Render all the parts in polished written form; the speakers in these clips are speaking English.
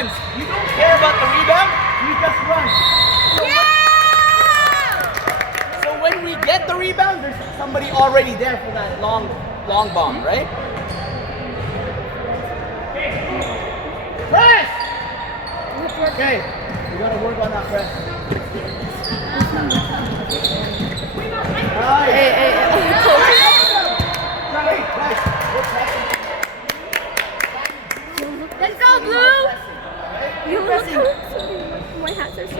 runs. You don't care about the rebound, you just run. So when we get the rebound, there's somebody already there for that long bomb, right? Press! Okay, we gotta work on that press. Hey, Nice. let's go, Blue! You look my hats are so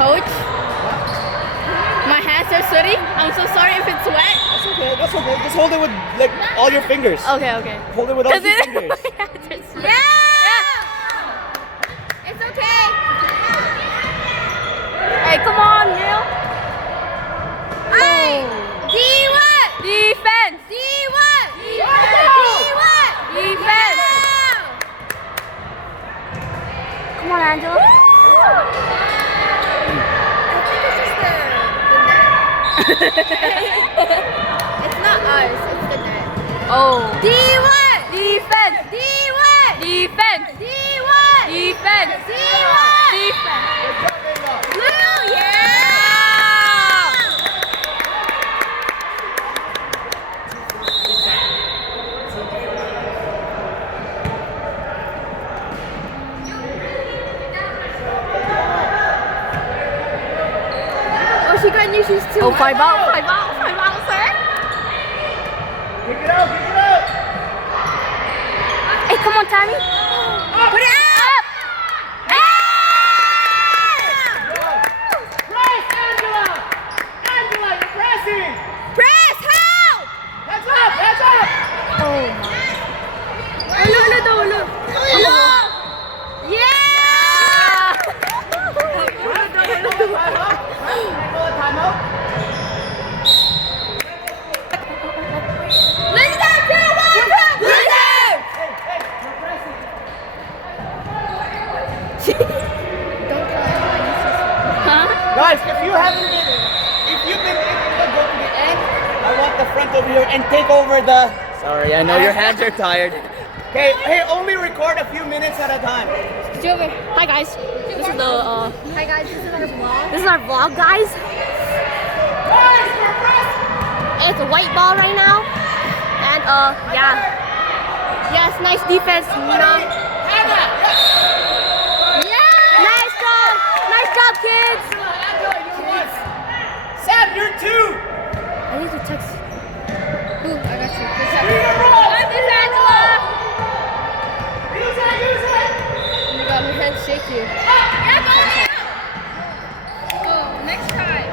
Coach, my hands are sooty. I'm so sorry if it's wet. That's okay. Just hold it with like all your fingers. Okay. Hold it with all your fingers. Yeah! It's okay. Hey, come on, Neil. Hey! D what? Defense. D what? Defense. D what? Defense. Come on, Angela. It's not us, it's the net. Oh. D what? Defense. D what? Defense. D what? Defense. D what? Defense. Blue, yeah! Oh, she got new shoes too. Oh, 5 out, sir. Pick it up. Hey, come on, Tammy. Put it up! Press, Angela, you're pressing. Press, help! Heads up. Oh my. Hello. Yeah! Timeout. Let's go, 2, 1, 2, Blizzard! Guys, if you've been able to go to the end, I want the front over here and take over the. Sorry, I know your hands are tired. Okay, hey, only record a few minutes at a time. Hi guys. This is the Hi guys, this is our vlog. this is our vlog, guys. Guys, we're pressing. It's a white ball right now. And yeah. Yes, nice defense, Nina. Hannah, Yeah! Nice job, kids! Angela, you're one. Sam, you're two. I need to text. Ooh, I got you. Three in a row. This is Angela! Use it. Oh my god, my hands shake you. Yeah, go! Oh, next time.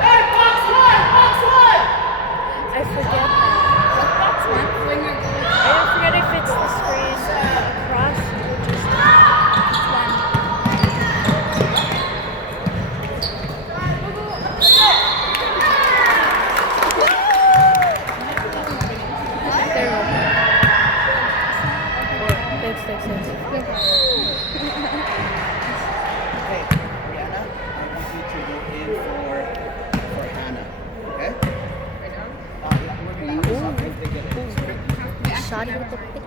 Hey, box one. I forget that. What box one? When you're going. I forget if it's the screen across or just one. Thanks. Hey, Rihanna, I want you to go in for Hannah. Okay? Right now? We're gonna have to stop if they get it. Shotty with the pick.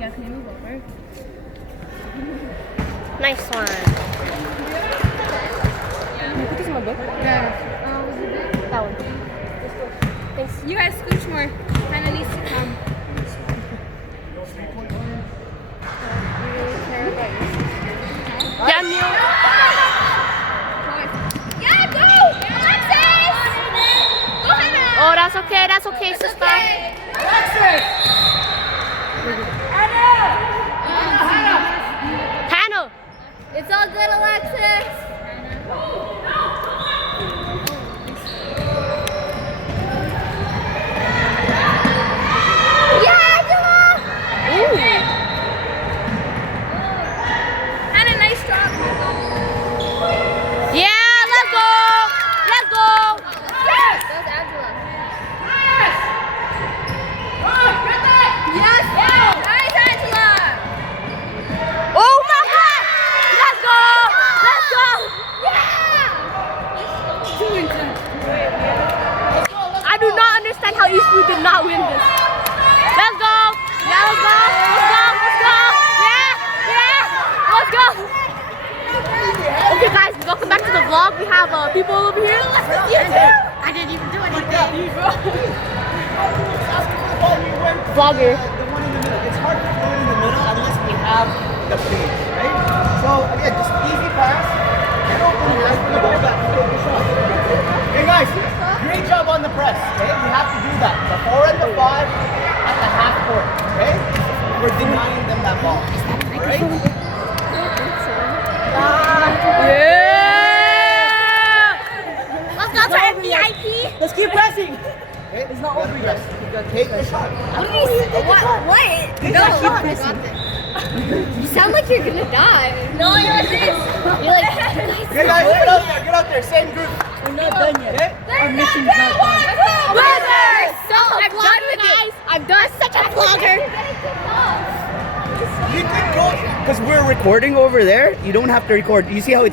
Yeah, can you move over? Nice one. Can you put this in my book? Yeah. That one. Thanks. You guys scooch more. Hannah needs to come. Yeah, Neil. Yeah, go! Alexis! Go, Hannah! Oh, that's okay, sister. Alexis! Hannah. It's all good, Alexis! Yeah, Angela. Ooh. Hannah, nice job. Yeah, let's go. Yes! That was Angela. Yes! Nice, Angela! Oh my God. Let's go. how Eastwood did not win this. Let's go! Yeah, let's go! Let's go! Let's go! Yeah! Yeah! Let's go! Okay guys, welcome back to the vlog. We have people over here. I didn't even do anything. Vlogger. The one in the middle. It's hard to throw it in the middle unless we have the base, right? So again, just easy pass. Get open here. Go back. Take the shot. Hey guys, great job on the press. Okay, we have to do that. The 4 and the 5 at the half court. Okay, we're denying them that ball. All right. Yeah! Let's go try a VIP. Let's keep pressing. Okay, it's not over yet. Take the shot. What? Take No, that shot. you sound like you're gonna die. No, you're like this. You're like, Okay guys, get out there. Get out there. Same group. We're not done yet. Okay. Our mission's not done. Winners! So I'm done with it. I'm done. Such a vlogger. You could go because we're recording over there. You don't have to record. You see how it's